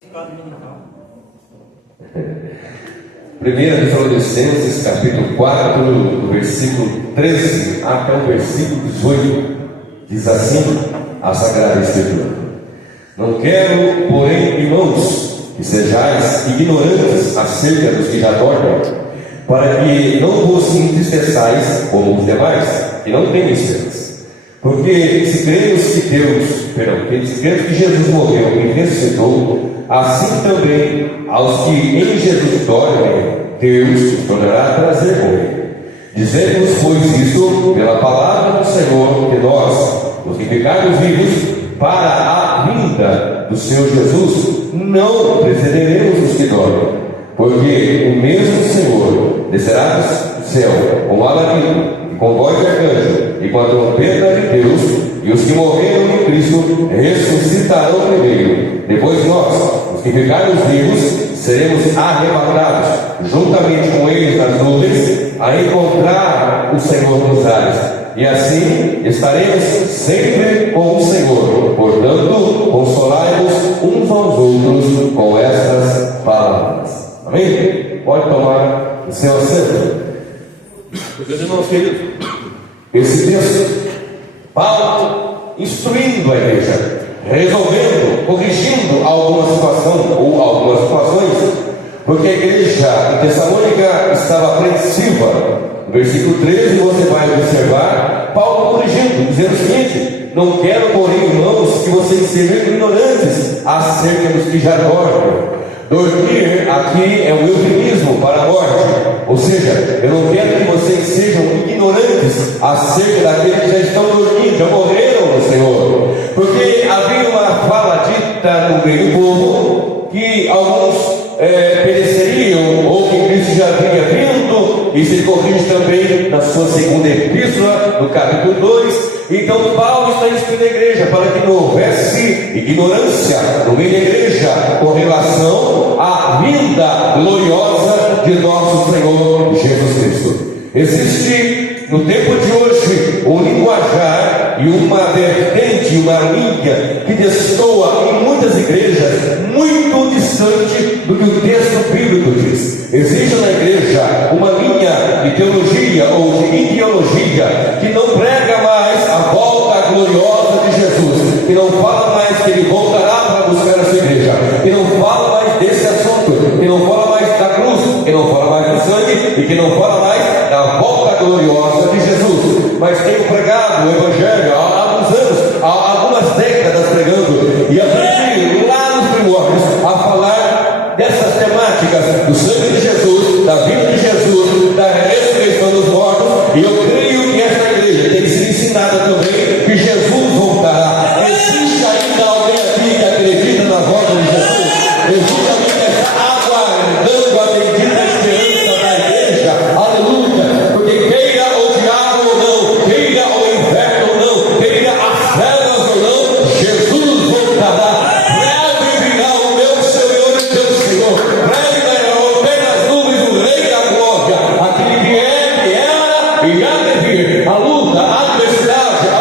1 Tessalonicenses, capítulo 4, do versículo 13 até o versículo 18, diz assim a Sagrada Escritura: Não quero, porém, irmãos, que sejais ignorantes acerca dos que já dormem, para que não vos entristeçais como os demais, que não têm esperança. Porque se cremos que Jesus morreu e ressuscitou, assim também aos que em Jesus dormem, Deus os tornará a trazer com ele. Dizemos, pois, isto pela palavra do Senhor, que nós, os que ficarmos vivos, para a vinda do Senhor Jesus, não precederemos os que dormem. Porque o mesmo Senhor descerá do céu com alarido, e com voz de arcanjo, e com a trombeta de Deus, e os que morreram em Cristo ressuscitarão primeiro. Depois nós, os que ficarmos vivos, seremos arrebatados juntamente com eles nas nuvens, a encontrar o Senhor nos ares. E assim estaremos sempre com o Senhor. Portanto, consolai-vos uns aos outros com estas palavras. Amém? Pode tomar o seu assento. Meus irmãos queridos, esse texto, Paulo instruindo a igreja, resolvendo, corrigindo alguma situação ou algumas situações, porque a igreja em Tessalônica estava apreensiva. No versículo 13 você vai observar Paulo corrigindo, dizendo o seguinte: não quero, porém, irmãos, que vocês sejam ignorantes acerca dos que já dormem. Dormir aqui é um eufemismo para a morte, ou seja, eu não quero que vocês sejam ignorantes acerca daqueles que já estão dormindo, já morreram no Senhor, porque havia uma fala dita no meio do povo que alguns pereceriam, ou que Cristo já havia vindo. Isso ele corrige também na sua segunda epístola, no capítulo 2. Então Paulo está instruindo a igreja para que não houvesse ignorância no meio da igreja com relação à vinda gloriosa de nosso Senhor Jesus Cristo. Existe no tempo de hoje um linguajar e uma vertente, uma linha que destoa em muitas igrejas muito distante do que o texto bíblico diz. Existe na igreja uma linha de teologia ou de ideologia que não prega mais a volta gloriosa de Jesus, que não fala mais que ele voltará para buscar a sua igreja, que não fala mais desse assunto, que não fala mais da cruz, que não fala mais do sangue e que não fala mais da volta gloriosa de Jesus. Mas tenho pregado o Evangelho há alguns anos, há algumas décadas pregando, e aprendi lá nos primórdios a falar dessas temáticas do sangue de Jesus, da vida de Jesus, da ressurreição dos mortos, e eu creio que esta igreja tem sido ensinada também que Jesus voltará. Existe ainda alguém aqui que acredita na volta de Jesus? Existe alguém que está aguardando a bendita esperança da igreja? Aleluia! Porque queira o diabo ou não, queira o inferno ou não, queira as trevas ou não, Jesus voltará. Breve virá o meu Senhor e teu Senhor. Breve virá o rei das nuvens, o rei da glória. Aquele que é, que era e há de vir. A luta, a adversidade, a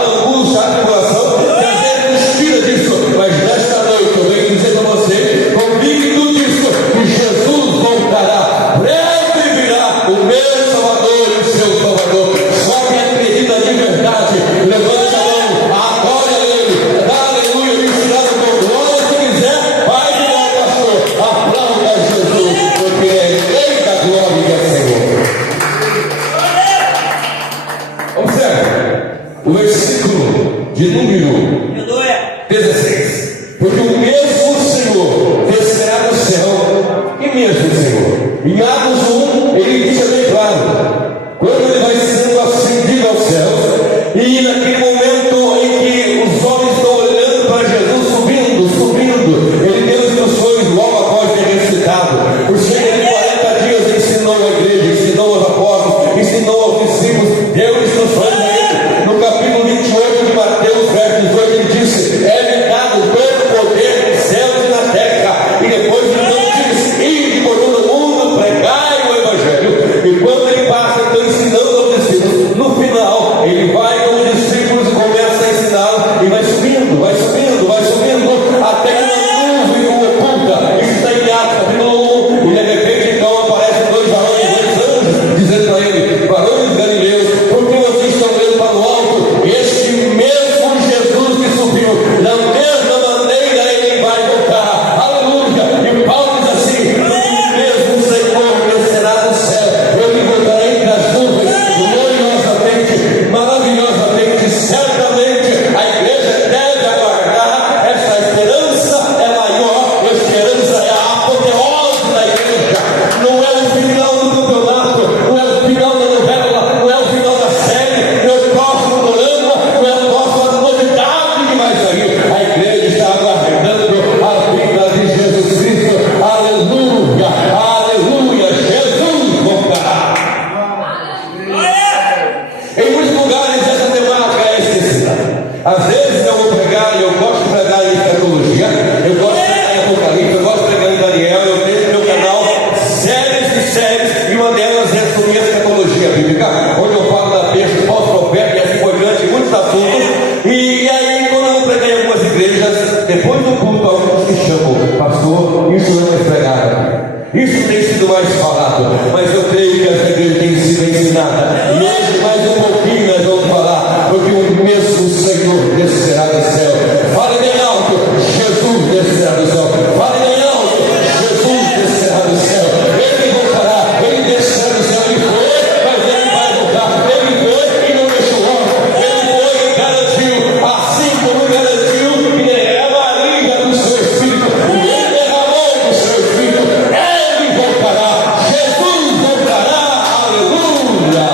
sido mais falado, mas eu creio que essa igreja tem sido ensinada. E hoje, mais um pouquinho, nós vamos falar, porque o mesmo Senhor descerá do céu. Fale bem alto: Jesus descerá do céu. Fale bem alto: Jesus descerá do céu. Ele voltará, ele descerá do céu. Ele foi, mas ele vai voltar. Ele foi e não deixou órfão. Ele foi e garantiu, assim como garantiu que derrama a liga do seu Espírito. E ele derramou do seu Espírito. Ele voltará. Jesus voltará. Aleluia.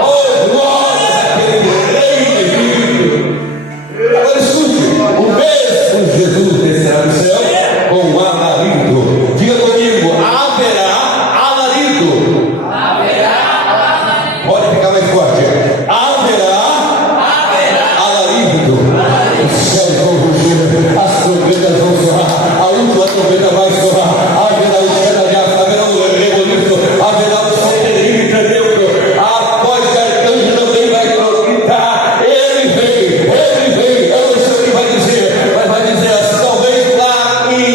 Oh, glória àquele rei terrível. Agora escute: o mesmo Jesus descerá do céu com alarido. Diga comigo: haverá alarido. Pode ficar mais forte: haverá alarido. Os céus vão rugir, as trombetas vão soar, a última trombeta vai soar. Haverá o xeralhaço, haverá o reboliço, haverá o som terrível e tremendo. A voz de arcanjo também vai gritar: ele veio, ele veio. Eu não sei o que vai dizer, mas vai dizer assim, talvez lá em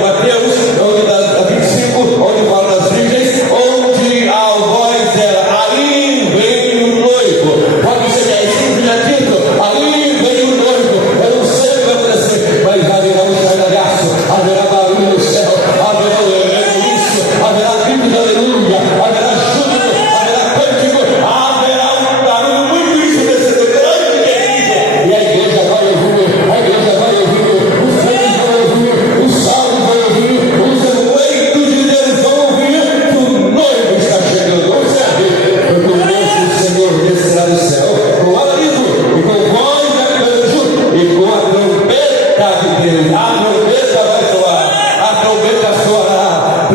Mateus, onde dá 25, onde fala das virgens, onde a voz era: ali vem o noivo. Pode ser que é isso que já dito: ali vem o noivo. Eu não sei o que vai acontecer, mas haverá um estardalhaço, haverá barulho no céu, haverá rebuliço, haverá grito de aleluia, haverá júbilo, haverá cântico, haverá um barulho muito ensurdecedor, grande e terrível. E a igreja vai ouvir, a igreja vai ouvir, os reis vão ouvir, os salvos vão ouvir, os eleitos de Deus vão ouvir que o noivo está chegando. Observe: porque o mesmo Senhor descerá do céu com alarido e com voz de arcanjo e com a trombeta de Deus. A trombeta vai soar, a trombeta soará. 1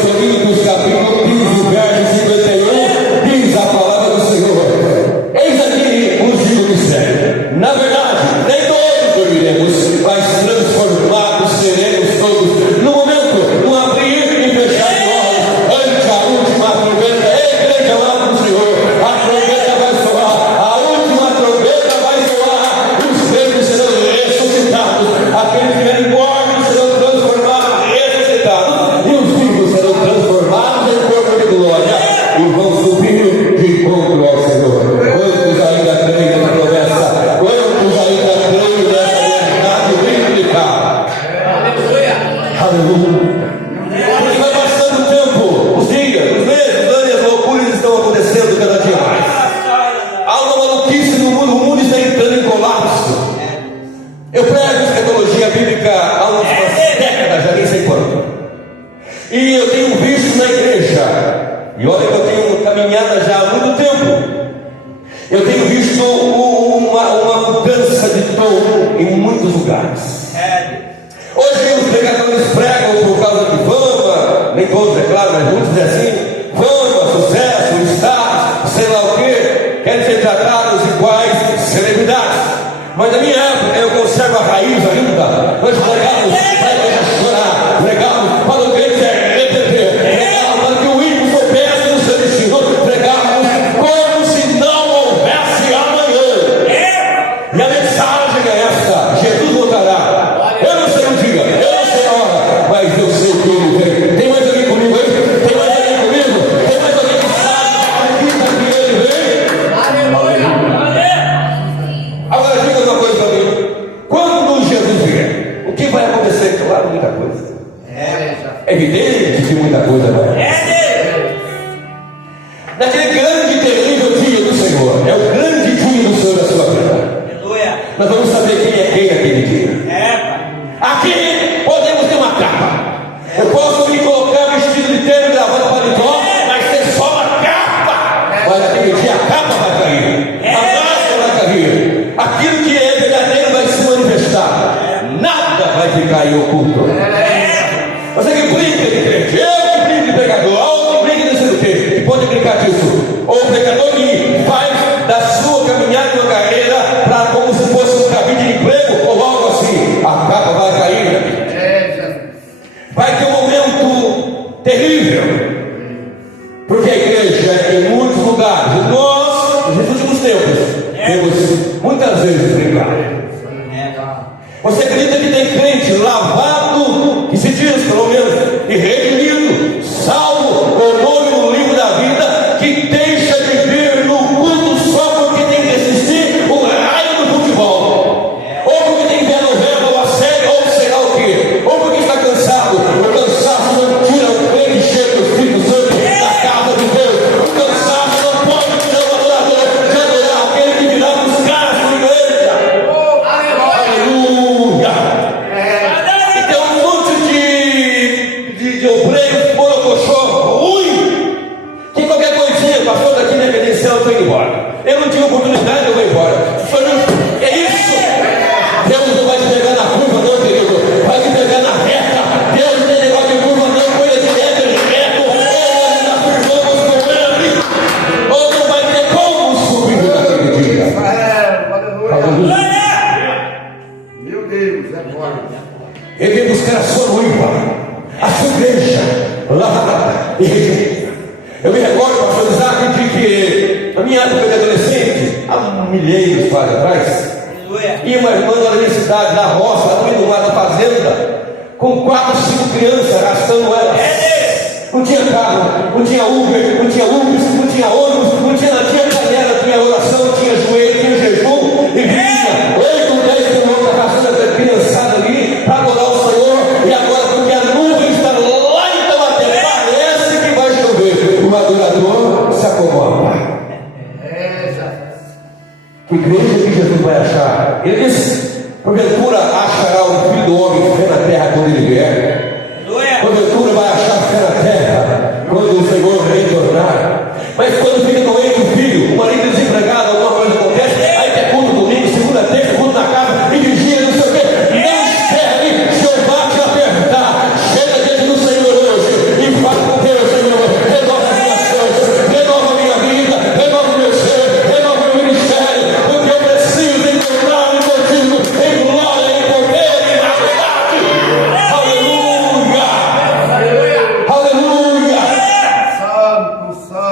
Coríntios capítulo 15, verso 51, diz a palavra do Senhor: eis aqui os digo mistério. Na verdade, nem todos dormiremos, mas transformados seremos todos. No momento, no abrir e fechar de olhos, ante a última trombeta. Igreja amada do Senhor, a trombeta vai soar, a última trombeta vai soar. Os vivos serão ressuscitados, aqueles que estiverem mortos serão transformados e ressuscitados, e os vivos serão transformados em corpo de glória e vão subir de encontro ao Senhor. Quantos ainda creem nessa promessa? Quantos ainda creem nessa verdade bíblica? Aleluia. Porque vai passando o tempo, os dias, os meses, os anos, e as loucuras estão acontecendo cada dia mais. Há uma maluquice no mundo, o mundo está entrando em colapso. Eu prego escatologia bíblica há umas décadas, já nem sei quando. E eu tenho visto na igreja, e olha que eu tenho caminhado já há muito tempo, eu tenho visto uma mudança de tom em muitos lugares. Hoje os pregadores pregam por causa de fama, nem todos, é claro, mas muitos dizem assim: fama, sucesso, status, sei lá o que, querem ser tratados iguais celebridades. Mas na minha época eu conservo a raiz ainda. Nós pregamos para a igreja chorar, pregamos para o crente arrepender, pregamos para que o ímpio soubesse do seu destino, pregamos como se não houvesse amanhã. E a mensagem é esta: Jesus voltará. Eu não sei o dia, eu não sei a hora, mas eu sei que ele vem. Tem mais alguém comigo aí? Tem mais alguém comigo? Tem mais alguém que sabe, acredita que ele vem? Agora diga uma coisa para mim: quando Jesus vier, o que vai acontecer? Claro, muita coisa. É evidente que muita coisa vai acontecer. Naquele grande e terrível dia do Senhor, é o grande dia do Senhor na sua vida. Nós vamos saber quem é quem naquele dia. Aqui podemos ter uma capa. Eu posso me colocar vestido de terno, gravata, paletó, mas tem só uma capa. Mas naquele dia a capa vai cair, a máscara vai cair, aquilo que é verdadeiro vai se manifestar, nada vai ficar aí oculto. Você que brinca de crente, eu que brinco de pregador, ou que brinca de sei o quê, que pode brincar disso, ou o pregador que faz da sua caminhada uma carreira para como se fosse um cabide de emprego ou algo assim, a capa vai cair. Vai ter um momento terrível, porque a igreja em muitos lugares, nós nos últimos tempos temos muitas vezes brincado. Você acredita que tem crente lavado Ele vem buscar a sua noiva, a sua igreja, lavada e redimida. Eu me recordo, pastor Isaac, de que na minha época de adolescente, há milênios quase atrás, ia uma irmã da universidade, da roça, lá no meio do mar da fazenda, com 4, 5 crianças arrastando elas. Não tinha carro, não tinha Uber, não tinha Ubers, não tinha ônibus, não tinha canela, tinha oração, tinha joelho, tinha jejum, e vinha 8, 10 quilômetros arrastando essa criançada ali para adorar o Senhor. E agora, porque a nuvem está lá em Taubaté, parece que vai chover, o adorador se acomoda. Que igreja que Jesus vai achar? Ele disse: porventura achará o Filho do Homem fé na terra quando ele vier? Porventura vai achar fé na terra quando o Senhor retornar? Mas quando fica doente o filho, o marido desempregado, alguma coisa acontece, aí quer culto domingo, segunda, terça, culto na casa, e vigia, não sei o quê. Não espere Jeová te apertar. Chega diante do Senhor hoje e fala com Deus: Senhor, renova minhas forças, renova minha vida, renova meu ser, renova meu ministério, porque eu preciso encontrar-me contigo em glória, em poder, em majestade. Aleluia! Aleluia!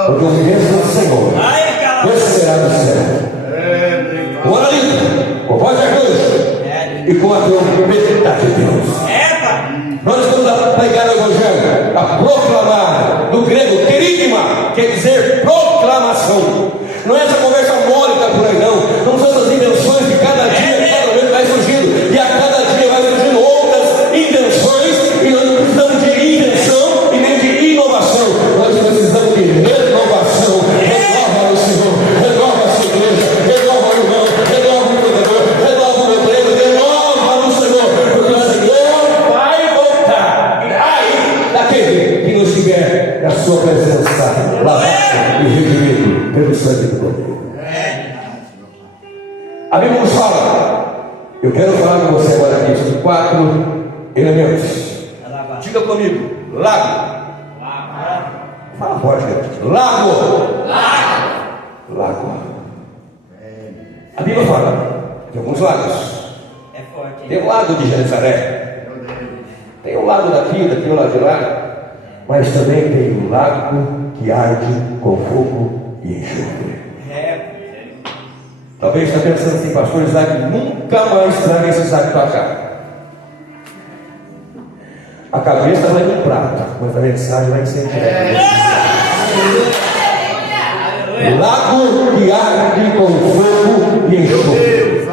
Porque o mesmo Senhor descerá do céu com a língua, com voz de arcanjo e com a trombeta de Deus. Nós estamos a pregar o Evangelho, a proclamar, do grego querigma, quer dizer proclamação. Não é essa conversa mole que está por aí, não. Não são essas invenções que cada dia, cada vez vai surgindo, e a cada dia vai surgindo outras invenções, e nós não precisamos de invenção e nem de inovação. Nós precisamos de renovação. Renova o Senhor, renova a sua igreja, renova o irmão, renova o vendedor, renova o meu prêmio, renova o Senhor, porque o Senhor vai voltar. Aí, daquele que nos tiver na sua presença, lavado e redimido pelo sangue do Cordeiro. A Bíblia nos fala. Eu quero falar com você agora aqui sobre 4 elementos. Diga comigo: lago. Fala forte, gente. Lago. A Bíblia fala de alguns lagos. Tem o lago de Genezaré, tem o lago daqui, o lado de lá, mas também tem o lago que arde com fogo e enxofre. Talvez está pensando assim: pastor Isaac, nunca mais traga esse saco para cá. A cabeça vai no prato, mas a mensagem vai ser entregue. Lago que arde com fogo e enxofre.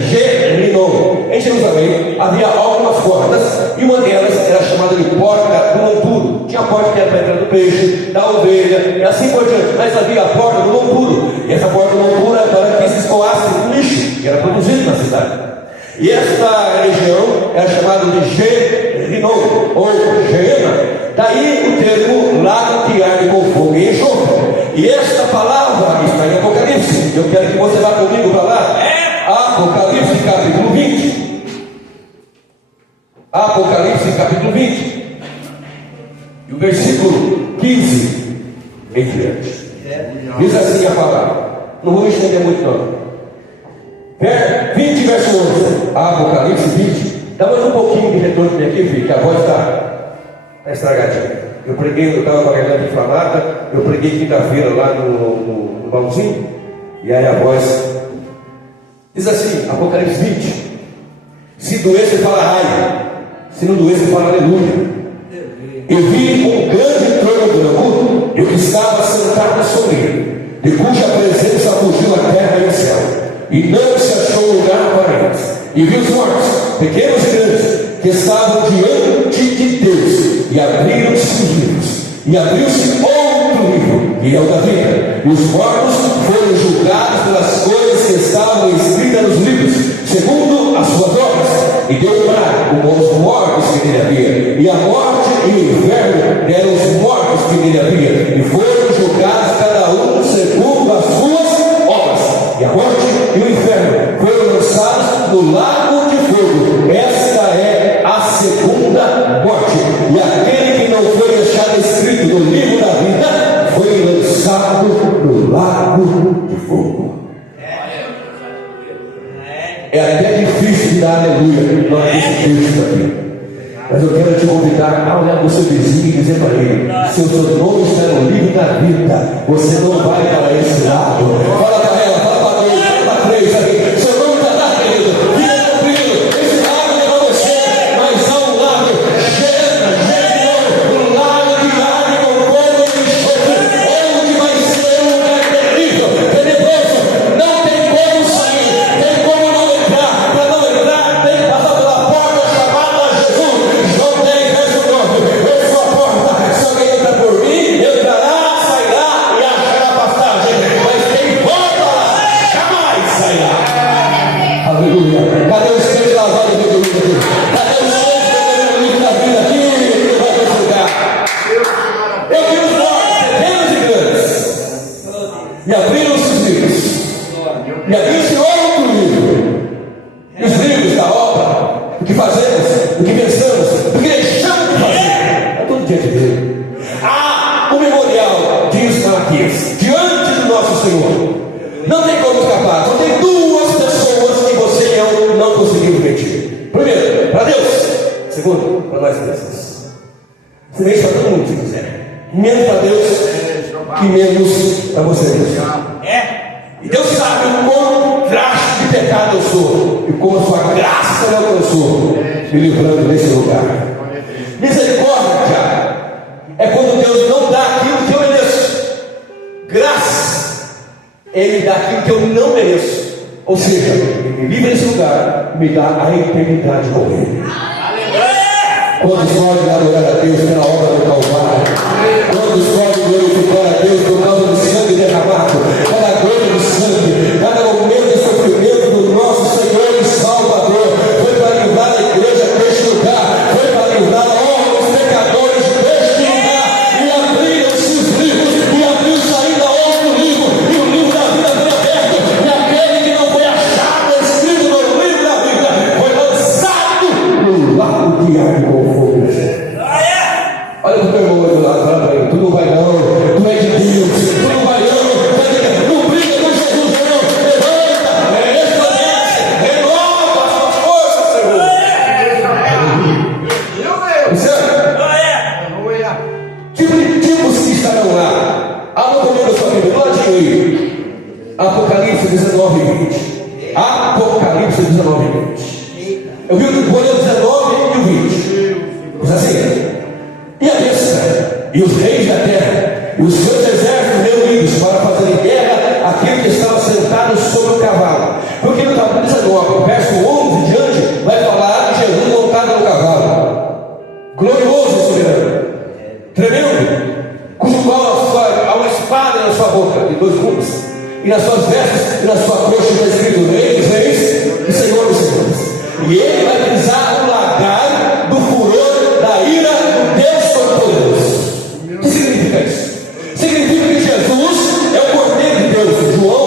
Gerinom. Em Jerusalém havia algumas portas, e uma delas era chamada de porta do monturo. Tinha a porta que era para entrar do peixe, da ovelha, e assim por diante. Mas havia a porta do monturo, e essa porta do monturo era para que se escoasse o lixo que era produzido na cidade. E esta região era chamada de Gerinom, ou Geena. Daí o termo lago que arde com fogo e enxofre. E esta palavra está em Apocalipse. Eu quero que você vá comigo para lá. Apocalipse capítulo 20. Apocalipse capítulo 20. E o versículo 15 em diante. Diz assim a palavra. Não vou me estender muito não. 20 verso 11. Apocalipse 20. Dá mais um pouquinho de retorno aqui, filho, que a voz está estragadinha. Eu estava com a garganta inflamada. Eu preguei quinta-feira lá no balãozinho. E aí a voz diz assim, Apocalipse 20. Se doer, você fala ai. Se não doer, você fala aleluia. Eu vi um grande trono branco, e o que estava sentado sobre ele, de cuja presença fugiu a terra e o céu, e não se achou lugar para eles. E vi os mortos, pequenos e grandes, que estavam diante de Deus, e abriram-se os livros, e abriu-se outro livro, que é o da vida, e os mortos foram julgados pelas coisas que estavam escritas nos livros, segundo as suas obras. E deu mar os mortos que nele havia, e a morte e o inferno deram os mortos que nele havia, e foram julgados cada um segundo as suas obras. E a morte e o inferno foram lançados no lago de fogo. Esta é a segunda morte. E aquele que não foi deixado escrito no livro da vida foi lançado no lago de fogo. É até difícil de dar aleluia glória a esse texto aqui. Mas eu quero te convidar a olhar para o seu vizinho e dizer para ele: se o seu nome está no livro da vida, você não vai para esse lado. Fala para ela, fala para Deus, fala para três aqui. Seu nome está lá, querido. Fica tranquilo. Esse lado é para você, mas há um lado um lado de água com fogo e enxofre, onde vai ser um lugar terrível, tenebroso. Não tem como sair, tem como não entrar. Para não entrar, tem que passar pela porta chamada Jesus. João 10, verso 9. Eu sou a porta. Se alguém entrar por mim, entrará, sairá e achará passagem. Mas quem volta lá, jamais sairá. Aleluia. Cadê os seus lavados de Deus aqui? Cadê os seus que estão no livro da vida aqui? Que vai nesse lugar. Eu vi os mortos, pequenos e grandes. E abriram-se os livros. E abriu-se outro livro. E os livros da obra, o que fazemos, o que pensamos, o que deixamos de fazer, é tudo diante dele. Há um memorial, diz Malaquias, diante do nosso Senhor. Não tem como escapar. Só tem duas pessoas que você e eu não conseguimos mentir. Primeiro, para Deus. Segundo, para nós mesmos. Você mente para todo mundo se quiser. Menos para Deus e menos para você mesmo. E Deus sabe o quão drástico de pecado eu sou e como a sua graça me alcançou, me livrando desse lugar. Misericórdia é quando Deus não dá aquilo que eu mereço. Graça, Ele dá aquilo que eu não mereço. Ou seja, Ele me livra desse lugar e me dá a eternidade com Ele. Quantos podem adorar a Deus pela obra do Calvário? Quantos podem glorificar a Deus por causa do sangue derramado? Cada gota do sangue, cada momento de sofrimento do nosso Senhor e Salvador foi para livrar a igreja deste lugar, foi para livrar os pecadores deste lugar. E abriram-se os livros, e abriu-se ainda outro livro, e o livro da vida foi aberto, e aquele que não foi achado escrito no livro da vida foi lançado no lago de água com fogo. Olha para o teu irmão do lado, fala para ele: tu não vai não, tu é de Deus, tu não vai não briga com Jesus não, levanta, resplandece, renova as suas forças, Senhor. Tipos que estarão lá. Abra comigo a sua Bíblia, do ladinho aí. Apocalipse 19 e 20. Apocalipse 19 e 20. Eu vi o poder 19 e o 20. Diz assim: e a besta, e os reis da terra, e os seus exércitos reunidos para fazerem guerra àquele que estava sentado sobre o cavalo. Porque no capítulo 19, verso 11 em diante, vai falar de Jesus montado no cavalo, glorioso e soberano, tremendo, cujo qual há uma espada na sua boca, de 2 gumes, e nas suas vestes e na sua coxa está escrito: Rei dos reis e Senhor dos senhores. E ele vai pisar o lagar do furor da ira do Deus Todo-Poderoso. O que significa isso? Significa que Jesus é o Cordeiro de Deus. João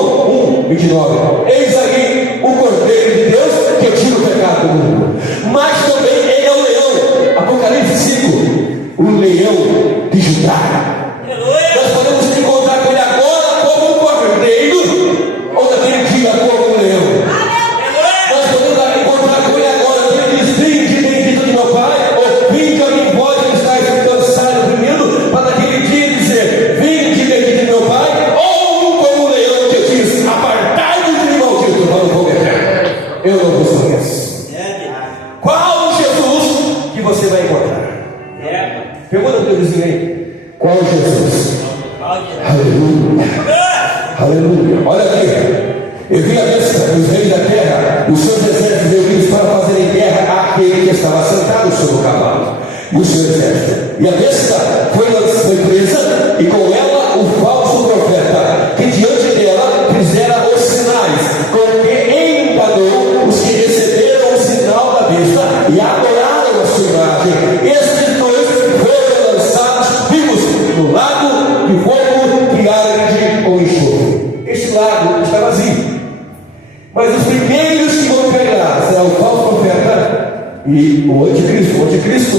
1, 29. Eis aí o Cordeiro de Deus que tira o pecado do mundo. Mas também ele é o leão. Apocalipse 5, o leão de Judá. Nós podemos encontrar com ele agora como um cordeiro, ou naquele dia como um leão. Nós podemos encontrar com ele agora, que ele diz: vinde, bendito de meu Pai, ou vinde a mim, vós que estáis cansados e oprimidos, para naquele dia dizer: vinde, bendito de meu Pai, ou como um leão que diz: apartai-vos de mim, maldito, para o fogo eterno. Eu não vos conheço. Qual Jesus que você vai encontrar? Pergunta para o vizinho aí: qual Jesus? Aleluia. Aleluia. Olha aqui. Eu vi a besta, os reis da terra, os seus exércitos reunidos para fazerem guerra àquele que estava sentado sobre o cavalo, e o seu exército. E a besta foi presa, e com ela o falso profeta, que diante dela fizera os sinais, com que enganou os que receberam o sinal da besta e adoraram a sua imagem. Estes dois foram lançados vivos no lago de fogo que arde com enxofre. Este lago está vazio. Mas os primeiros que vão cair lá será o falso profeta e o anticristo. O anticristo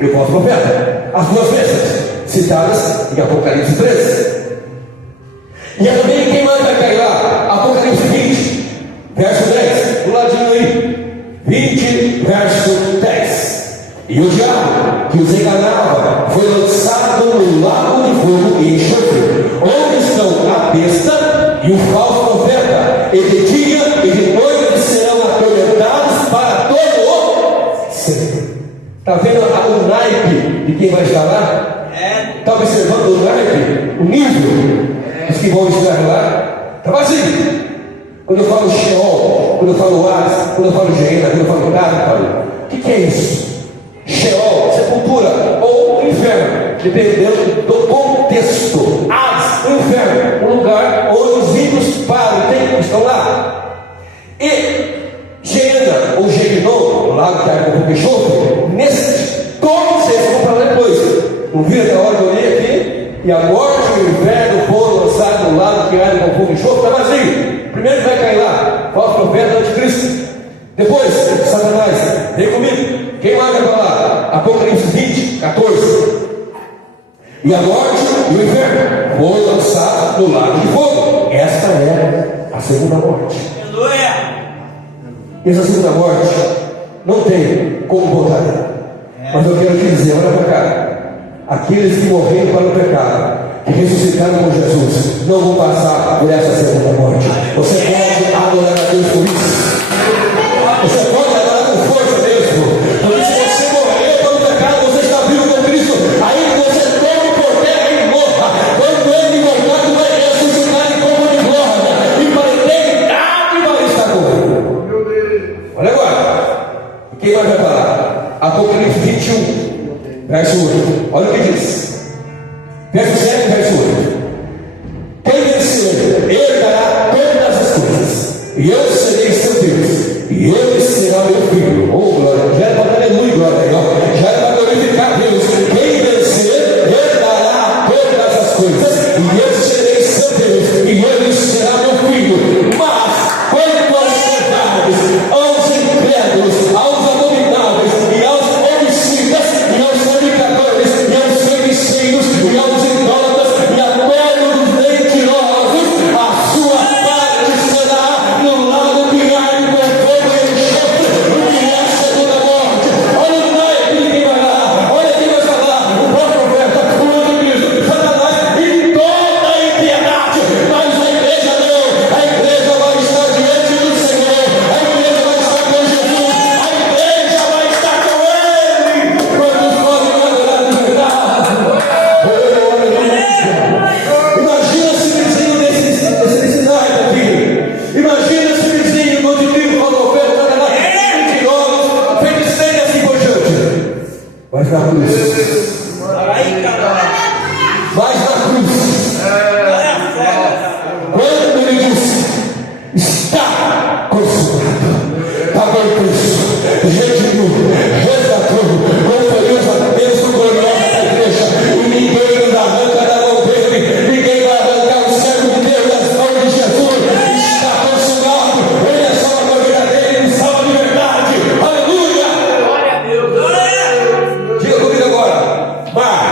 e o falso profeta. As duas bestas citadas em Apocalipse 13. E também quem mais vai cair lá? Apocalipse 20, verso 10. Do ladinho aí. 20, verso 10. E o diabo que os enganava foi lançado no lago de fogo e enxofre, onde estão a besta e o falso profeta, e de dia e de noite serão atormentados para todo o sempre. Está vendo o naipe de quem vai estar lá? Está observando o naipe, o nível dos que vão estar lá? Está vazio. Quando eu falo Sheol, quando eu falo Hades, quando eu falo Geena, quando eu falo Tártaro, o que é isso? Sheol, sepultura ou inferno, dependendo do contexto. Hades, o inferno, um lugar onde os ímpios param, estão lá. E Geena ou Gehinom, o lago que arde com enxofre, todos esses vão para lá depois. Não viram até a hora que eu olhei aqui? E a morte e o inferno foram lançados no lago que arde com fogo e enxofre, está vazio. Primeiro vai cair lá, falso profeta, anticristo. Depois, Satanás, vem comigo. Quem mais vai falar? Apocalipse 20, 14. E a morte e o inferno foram lançados no lago de fogo. Esta é a segunda morte. Essa segunda morte não tem como voltar. Mas eu quero te dizer, olha para cá. Aqueles que morreram para o pecado, que ressuscitaram com Jesus, não vão passar por essa segunda morte. Você pode adorar a Deus por isso. Você pode adorar com força mesmo. Porque se você morreu para o pecado, você está vivo com Cristo. Aí você tome por terra e morra. Quando ele voltar, tu vai ressuscitar em corpo de glória. E para a eternidade vai estar com ele. Olha agora. Quem vai falar? Apocalipse 21, verso 8. Olha o que diz. Verso 7, verso 8. Quem vencer, ele dará todas as coisas, e eu serei seu Deus, e ele será meu filho. Oh, glória! Já é para aleluia, glória! Já é para glorificar Deus. Quem vencer, ele dará todas as coisas, e eu serei seu Deus, e ele será meu filho. Mas, quanto aos covardes, aos incrédulos, aos abomináveis, e aos homicidas, e aos fornicadores, e aos feiticeiros, e aos idólatras, e a todos os mentirosos, a sua parte será no lago de arde com fogo e enxofre, que é a segunda morte. Olha o naipe de quem vai lá, olha quem vai falar, o próprio profeta, o anticristo, Satanás e toda a impiedade. Mas a igreja não, a igreja vai estar diante do Senhor, a igreja vai estar com Jesus, a igreja vai estar com Ele, quando forem adorar de verdade. Imagina esse vizinho desse naipe aqui. Imagina esse vizinho do anticristo, falou, mentiroso, feiticeiro assim por diante. Mas na cruz. Mas na cruz. Quando ele disse, está consumado, pagou o preço, redimiu, resgatou, conferiu a bênção gloriosa da igreja, e ninguém nos arranca da mão dele, ninguém vai arrancar o servo de Deus das mãos de Jesus. Está consumado, ele é só a glória dele, ele salva de verdade. Aleluia! Glória a Deus! Diga comigo agora, mar.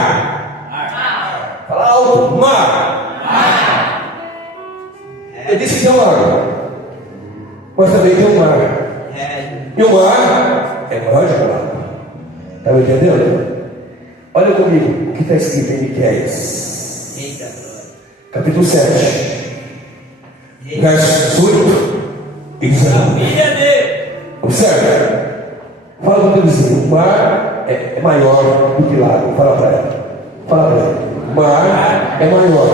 Fala alto, mar. Ele disse que é um lago, mas também tem um mar. E o mar é maior que o lago. Está me entendendo? Olha comigo o que está escrito em Miqueias, capítulo 7, versos 18 e 19. Observa. Fala para o teu vizinho, o mar é maior do que o lago. Fala para ela. Fala para ela. O mar é maior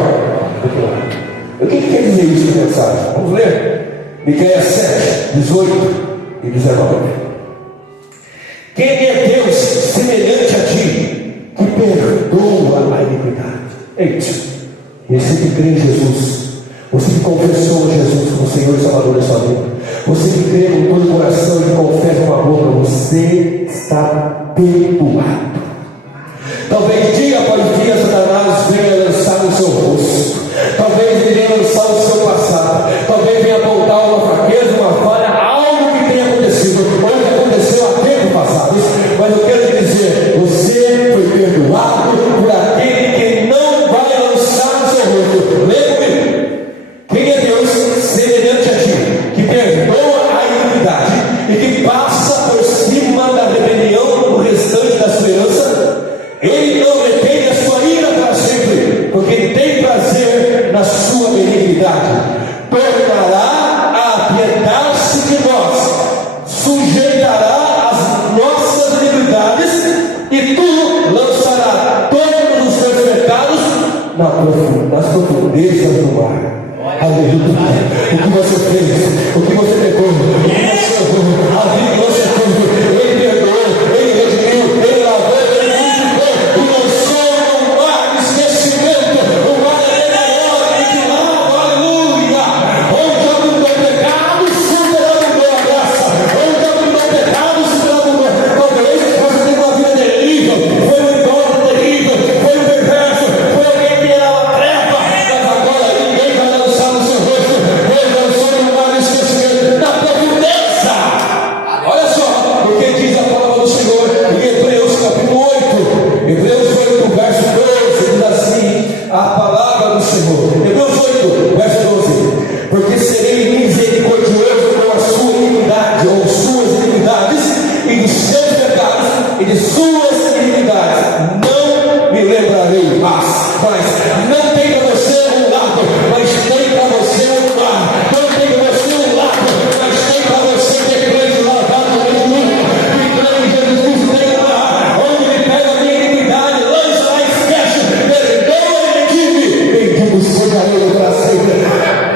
do que o lago. O que quer dizer isso na mensagem? Vamos ler? Miqueias 7, 18 e 19. Quem é Deus semelhante a ti, que perdoa a iniquidade? Eita, você que crê em Jesus, você que confessou Jesus como Senhor e Salvador da sua vida, você que crê com todo o coração e confessa com a boca, você está perdoado. Talvez dia após dia Satanás venha lançar no seu rosto, talvez ele venha lançar o seu passado, talvez venha apontar uma fraqueza, uma falha, algo que tenha acontecido, ou que aconteceu há tempo passado. Mas eu quero te dizer, você foi perdoado por aquele que não vai lançar no seu rosto. Lê comigo. Quem é Deus semelhante a ti, que perdoa a iniquidade e que passa sujeitará as nossas iniquidades, e tu lançarás todos os teus pecados nas profundezas do mar. Aleluia. O que você fez, o que você pegou, o que você errou, a vida que você fez, Ele perdoou, Ele redimiu, Ele lavou, Ele purificou, e lançou no mar de esquecimento, o mar da memória, e de lava, aleluia. Onde abundou pecado, superabundou a graça. Onde abundou pecado, superabundou. Talvez você tenha uma vida terrível, foi um encontro terrível, foi um perverso, foi alguém que era uma treva, mas agora ninguém vai lançar no seu rosto. Ele lançou no mar de esquecimento, na profundeza. Olha só, porque diz a palavra do Senhor em Hebreus capítulo 8, Hebreus 8, verso 12, diz assim a palavra do Senhor. Hebreus 8, verso 12: porque serei misericordioso com a sua iniquidade, ou suas iniquidades, e dos seus pecados, e de suas iniquidades não me lembrarei mais. Mas não tem para você um lado, mas tem para você um mar. Não tem para você um lado, mas tem para você que é crente lavado no Espírito, que crê em Jesus Cristo tem um mar, onde me pega a minha iniquidade, lança lá, esquece, perdoa e redime. Bendito seja Ele para sempre.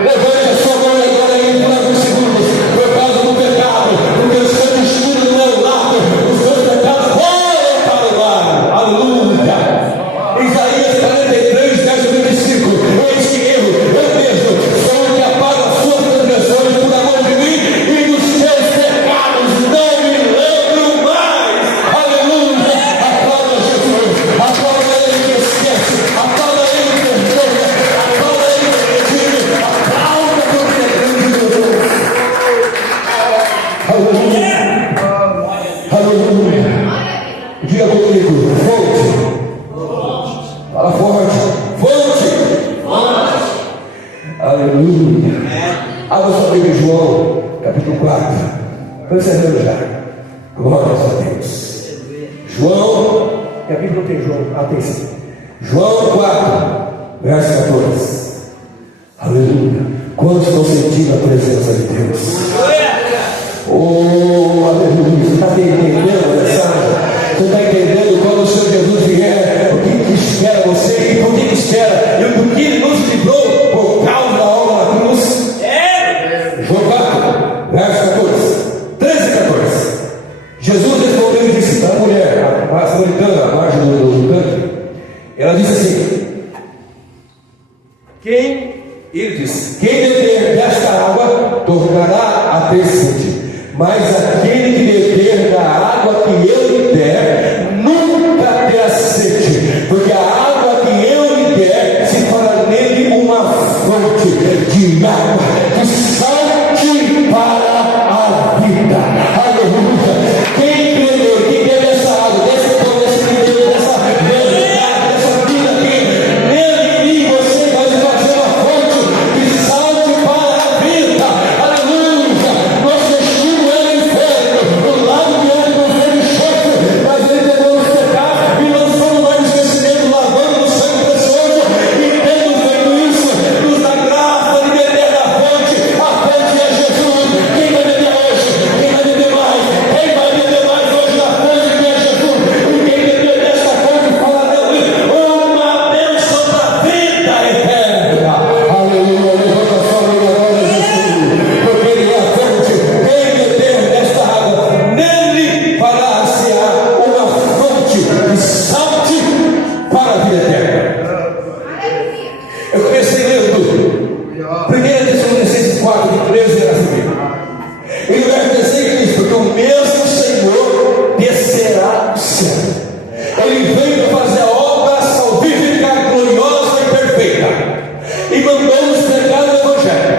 Levante a sua mão agora aí por alguns segundos, por causa do pecado, porque o seu destino não é o lado, os seus pecados foram para o lado. Aleluia. Isaías 43, verso 25: eis que eu mesmo, sou o que apaga as suas transgressões por amor de mim, e dos teus pecados não me lembro mais. Aleluia. Aplauda Jesus, aplauda Ele que esquece, aplauda Ele que perdoa, aplauda Ele que redime, aplauda porque é grande Deus. Aleluia. Aleluia. Diga comigo, fonte. Fala forte, fonte. Aleluia. Abra sua Bíblia em João, capítulo 4. Estou encerrando já. Glórias a Deus. João, capítulo tem João, atenção. João 4, verso 14. Aleluia. Quantos estão sentindo a presença de Deus? Oh, aleluia. Você está entendendo a mensagem? Você está entendendo quando o Senhor Jesus vier, o que Ele espera você e por que Ele espera, e por que Ele nos livrou por causa da obra da cruz? João 4, verso 14, 13 e 14. Jesus respondeu e disse para a mulher, a samaritana, à margem do tanque, ela disse assim: ele disse, quem beber desta água tornará a ter sede, mas aquele que beber da água que eu lhe der nunca terá sede, porque a água que eu lhe der se fará nele uma fonte de água que salte para a vida. Aleluia. Quem beber, quem beber essa água, desse pão, desse vinho, dessa verdade, dessa vida aqui, nele e você vai fazer uma fonte que salte para a vida. Aleluia. Nosso destino é o inferno, o lado que ele não foi de choque, mas ele pegou nos pecados e lançou no mar de esquecimento, lavando no sangue precioso, e tendo feito isso, nos dá graça de beber da fonte. A fonte é Jesus. Quem vai beber hoje? Quem vai beber mais? Quem vai beber mais hoje da fonte que é Jesus? E quem beber desta fonte fala dele, uma bênção da vida eterna. Aleluia. Levanta a sua mão agora, Jesus, porque Ele é a fonte. Quem beber desta água, nele fará-se uma fonte que salte para a vida eterna. Eu comecei lendo 1 Tessalonicenses 4, de 13 a seguir. E no verso 16 diz: porque o mesmo Senhor descerá do céu. Ele veio fazer a obra salvífica, gloriosa e perfeita, e mandou-nos pregar o Evangelho.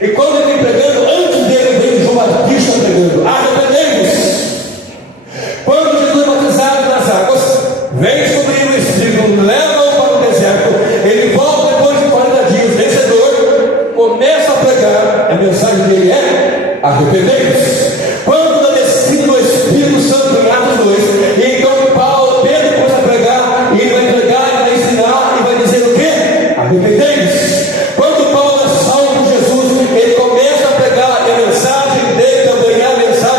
E quando ele pregando, antes dele veio João Batista pregando: arrependei-vos. Quando Jesus é batizado nas águas, vem sobre ele o Espírito, leva-o para o deserto. Ele volta depois de 40 dias, vencedor, começa a pregar. A mensagem dele é: arrependei-vos. Quando é descido o Espírito Santo em Atos 2, e então Pedro começa a pregar, e ele vai pregar, e vai ensinar, e vai dizer o quê? Arrependei-vos. Quando Paulo é salvo por Jesus, ele começa a pregar, e a mensagem dele também é a mensagem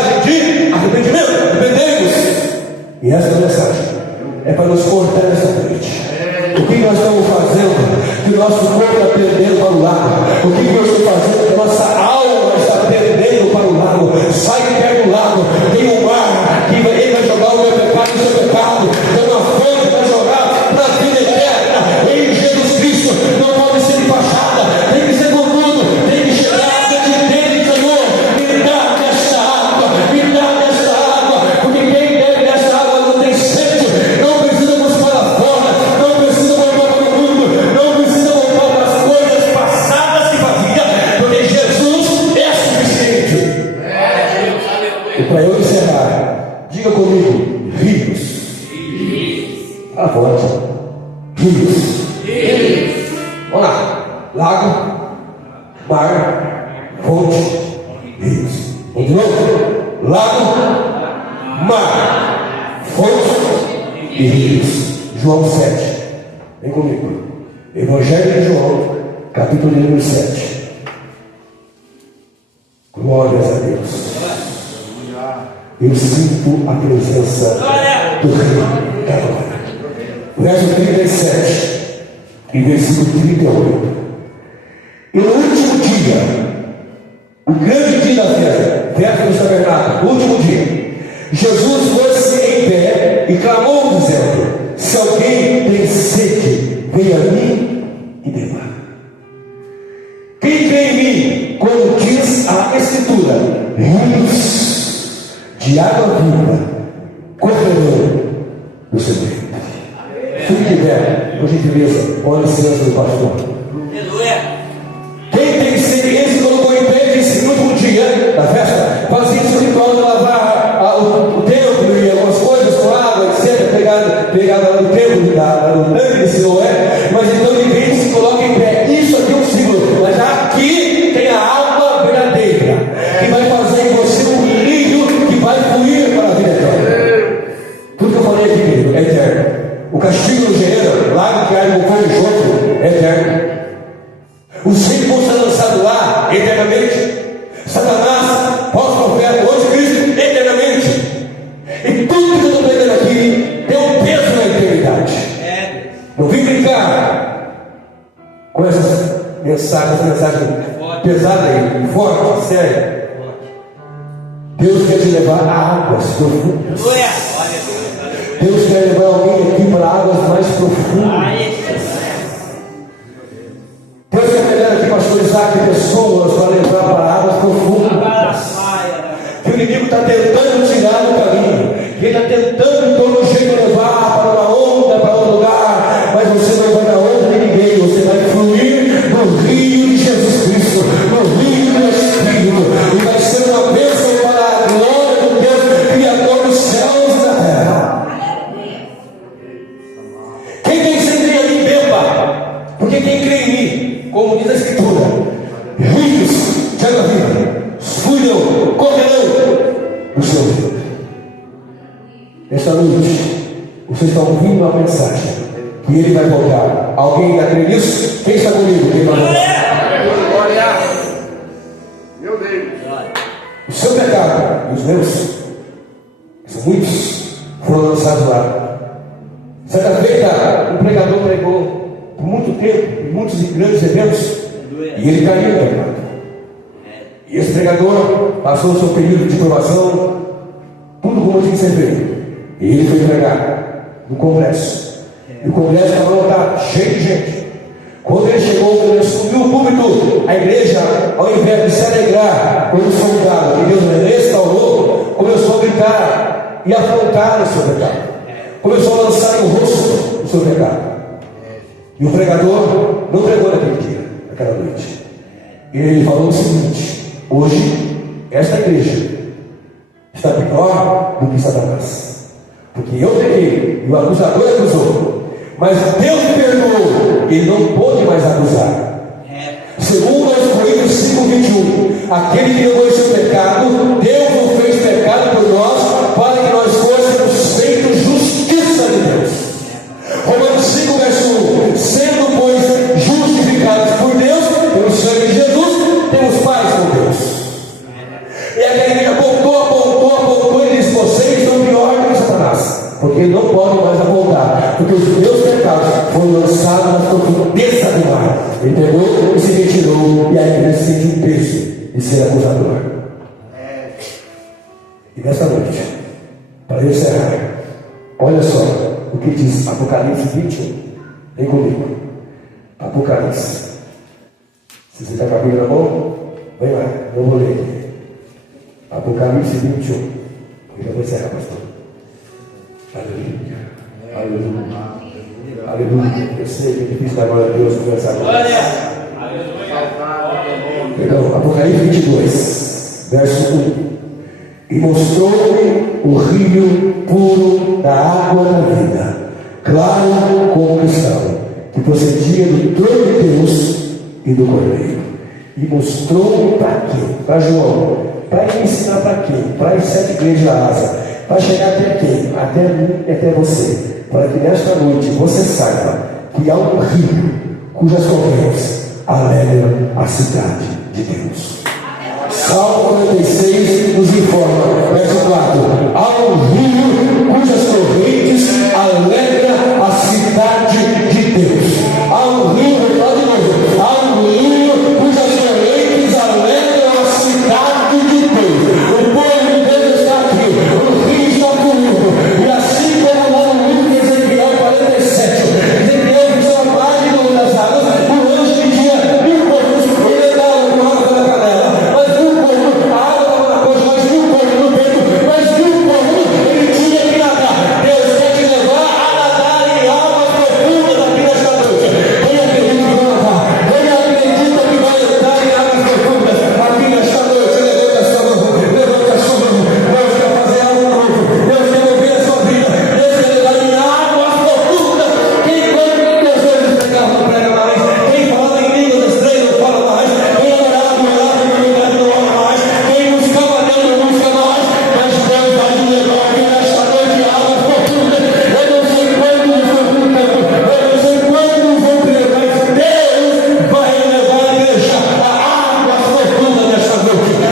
Para eu encerrar, diga comigo: rios. A voz. Rios. Vamos lá. Lago, mar, fonte, rios. De novo. Lago, mar, fonte e rios. João 7. Vem comigo. Evangelho de João, capítulo número 7. Glórias a Deus. Eu sinto a presença do Rei da Glória. Verso 37 e versículo 38. E no último dia, o grande dia da festa, festa dos tabernáculos, o último dia, Jesus pôs-se em pé e clamou, dizendo: se alguém tem sede, venha a mim e beba. Quem crê em mim, como diz a Escritura, rios de água viva correrão do seu peito. Fique de pé, por gentileza, com a licença do pastor. Quem tem sede, esse colocou em pé e disse: no último dia da festa, fazia esse ritual de lavar o templo e algumas coisas com água, etc., pegada lá no templo, do tanque de Siloé. Mas então ele vem e se coloca em pé. Isso aqui é um símbolo, mas aqui tem a alma verdadeira, que vai fazer em você um rio que vai fluir para a vida eterna. Tudo que eu falei aqui, querido, é eterno. O castigo no Geena, lago que arde com fogo e enxofre, é eterno. Os filhos vão ser lançados lá eternamente. Satanás, pós-profeta, o anticristo, eternamente. E tudo que eu estou aprendendo aqui tem um peso na eternidade. Não vim brincar com essa mensagem pesada e forte, séria. Deus quer te levar a águas profundas. Deus quer levar alguém aqui para águas mais profundas. Deus quer pegar aqui pastor Isaac pessoas para levar para águas profundas. Que o inimigo está tentando tirar do caminho, que ele está tentando de todo jeito levar para uma onda, para outro lugar, mas você não vai dar onda de ninguém, você vai fluir no rio de Jesus Cristo, no rio do Espírito, e vai ser uma bênção para a glória do Deus Criador dos céus e da terra. Quem tem sede em mim, beba, porque quem crê em mim, como diz a Escritura, rios de água viva fluirão, correrão no seu rio. Esta noite, vocês estão ouvindo uma mensagem que ele vai voltar. Alguém ainda crê nisso? Quem está comigo? Quem vai voltar? Glória! Meu Deus! O seu pecado e os meus, que são muitos, foram lançados lá. Certa feita, um pregador pregou por muito tempo, em muitos e grandes eventos, e ele caiu no pecado. E esse pregador passou o seu período de provação, tudo como tinha que ser feito. E ele foi pregar no congresso. E o congresso estava cheio de gente. Quando ele chegou, ele subiu o púlpito, a igreja, ao invés de se alegrar quando soldaram que Deus restaurou, começou a gritar e afrontar o seu pecado. Começou a lançar o rosto do seu pecado. E o pregador não pregou naquele dia, naquela noite. E ele falou o seguinte: hoje, esta igreja está pior do que Satanás. Porque eu peguei e o acusador acusou, mas Deus perdoou, ele não pôde mais acusar. Segundo aos Coríntios 5:21, aquele que levou esse pecado, Deus o fez pecado por nós, para que nós fôssemos feitos justiça de Deus. Romanos 5, verso 1: sendo, pois, justificados por Deus, pelo sangue de Jesus, temos paz com Deus. E aquele que apontou e disse: vocês estão pior do que Satanás, porque ele não pode mais apontar, porque os meus pecados foram lançados na profundeza do mar. Ele pegou e se retirou, e aí ele sente um peso de ser acusador. E nesta noite, para encerrar, olha só o que diz Apocalipse 21. Vem comigo. Apocalipse. Se você está com a Bíblia na mão, vem lá, eu vou ler aqui. Apocalipse 21. Eu já vou encerrar, pastor. Aleluia. Aleluia. Aleluia. Eu sei que é difícil dar glória a Deus conversar com Deus. Perdão, Apocalipse 22, verso 1. e mostrou-me o rio puro da água da vida, claro como cristal, que procedia do trono de Deus e do Cordeiro. E mostrou-me para quem? Para João. Para ensinar para quem? Para as 7 igrejas da Ásia. Para chegar até quem? Até mim e até você. Para que nesta noite você saiba que há um rio cujas correntes alegram a cidade de Deus. Salmo 46 nos informa